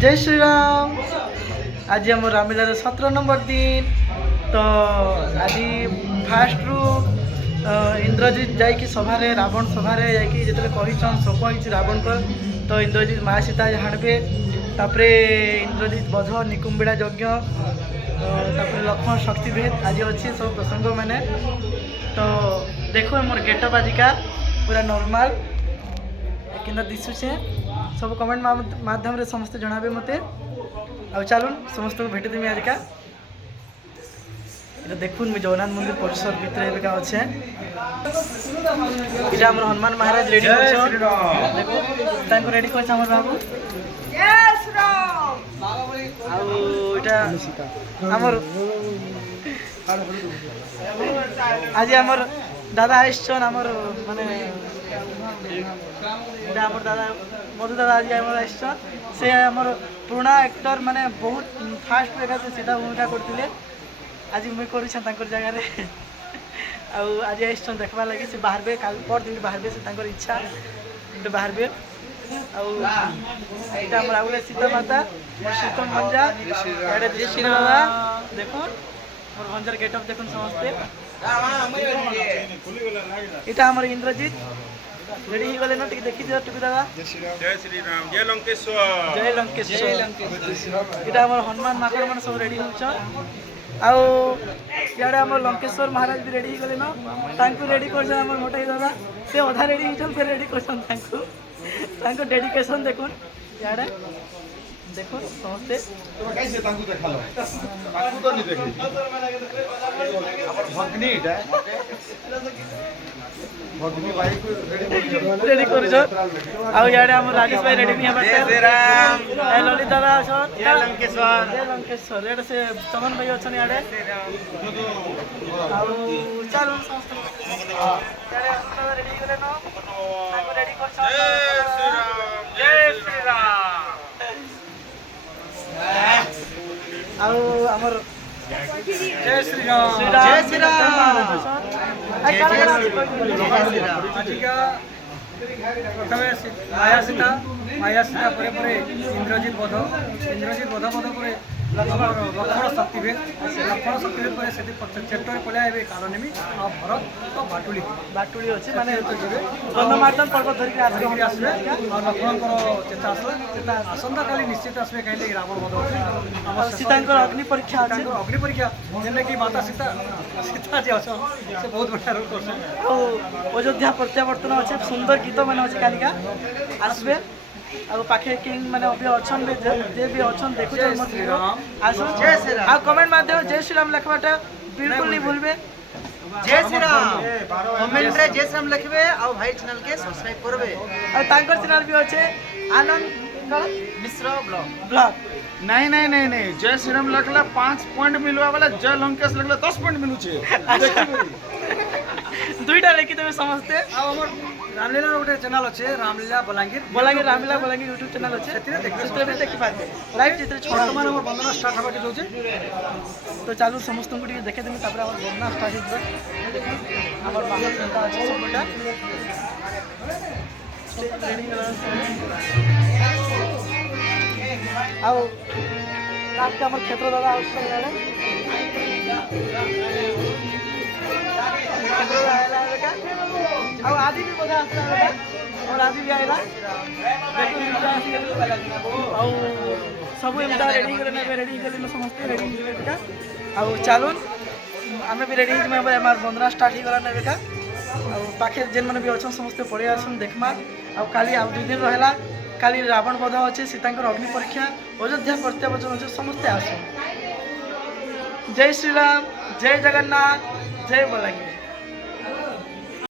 जय श्री राम। आज आम रामलीलार 17 नंबर दिन। तो आज फास्ट रु इंद्रजित जाकि सभारे रावण सभारे जाकि जो कहीचन शोक हो रावण को तो इंद्रजित माँ सीता हाणबे तापर इंद्रजित बध निकुंबिड़ा यज्ञ तापर लक्ष्मण शक्ति भेद आज अच्छी सब प्रसंग मैंने। तो देखो मोर गेटअप आजिका पूरा नॉर्मल कि दिशुचे सब कमेंट माध्यम रे समस्त जनाबे मते। आ चलून समस्त को भेट देमी आजिका এটা দেখুন আমি জগন্নাথ মন্দির পরিসর ভিতরে এবেকা আছে। এটা আমার হনুমান মহারাজ রেডি করছে। দেখো তাঙ্কু রেডি করছে আমার বাবু। জয় শ্রী রাম। আর এটা আমার আজি আমার দাদা আসছেন আমার মানে এটা আমার দাদা মধু দাদা আজি আমার আসছেন। সে আমার পুরোনা एक्टर মানে বহুত ফাস্ট রেখা সে সেটা ভূমিকা করতিলে आज मुई कर जगार आज आसन देखा लगे से बाहर काल पर दिन बाहर से इच्छा बाहर आउे सीता माता शीतम भंजा दादा देख मोर भंजार गेटअप देखुन समस्ते। इटा आम इंद्रजित रेडी हो गले न देखी दियो टुकु दादा। जय श्री राम। जय लंकेश्वर। जय लंकेश्वर। इटा आम हनुमान माकड़ मन सब रेडी होछ। आउ इे आम लंकेश्वर महाराज भी रेडी गले न रेडी कर मोटाई दादा से अधा रेडी होचन फिर रेडी कर डेडिकेशन देखुन इे देखो समस्ते रेडी कर राजेश भाई रेडी नहीं ललित दादा लंकेश्वर ये से चमन भाई अच्छा इे चल रेडी गले रेडी कर आमर जय श्री राम। जय श्री राम। प्रथम माया सीता पर इंद्रजित बध पर लक्ष्मण शक्तिभेद पर चैप्टर पलिया कालनेमी भरत तो बाटुली अच्छे माने गणमार्दन पर्वत धरिक आसबे लक्ष्मण चेता आसला आसंता काली निश्चित आसबे कहीं रावण बध सीता अग्नि परीक्षा अग्नि परीक्षा जेने कि माता सीता जी अच्छा से बहुत बढ़िया रोल कर अयोध्या प्रत्यावर्तन अच्छे सुंदर गीत मैंने अच्छे कालिका आसबे आ पाखे किंग मैंने अभी अच्छन जे भी अच्छन देखु आ कमेंट माध्यम जय श्री राम लिखवाटा बिल्कुल नहीं भूलबे। जय श्री राम कमेंट रे जय श्री राम लिखबे आ भाई चैनल के सब्सक्राइब करबे आ तांकर चैनल भी अच्छे आनंद मिश्र ब्लॉग। नहीं नहीं नहीं नहीं जय श्री राम लिखला 5 पॉइंट मिलवा वाला जय लंकेश लिखला 10 पॉइंट मिलु छे दुईटा लेखि तुम समझते। आ हमर रामलीला गोटे चैनल अच्छे रामलीला बलांगीर रामलीला बलांगीर यूट्यूब चैनल अच्छे से देखि पाते लाइव चित्र छोटा वर्तमान हमर वंदना स्टार्ट होबा के जोचे। तो चालू समस्त को टिके देखे देमी तापर हमर वंदना स्टार्ट हो हमर बाहर चिंता अच्छे सबटा रेडी आओ रात के हमर क्षेत्र दादा आवश्यक अब आदि भी बधा और आदि भी आएगा सब एमता रेडी कर समस्त रेडी बेटा आउ चलून आम भी रेडी हमार बंदना स्टार्ट हो गला बेटा पाखे जेन मैंने भी अच्छा समस्त पड़े आसन देखमा आ काली आ 2 दिन रहा काली रावण बध अच्छे सीता अग्नि परीक्षा अयोध्या प्रत्यावर्तन अच्छे समस्ते आस। जय श्री राम। जय जगन्नाथ। जय बलांगीर।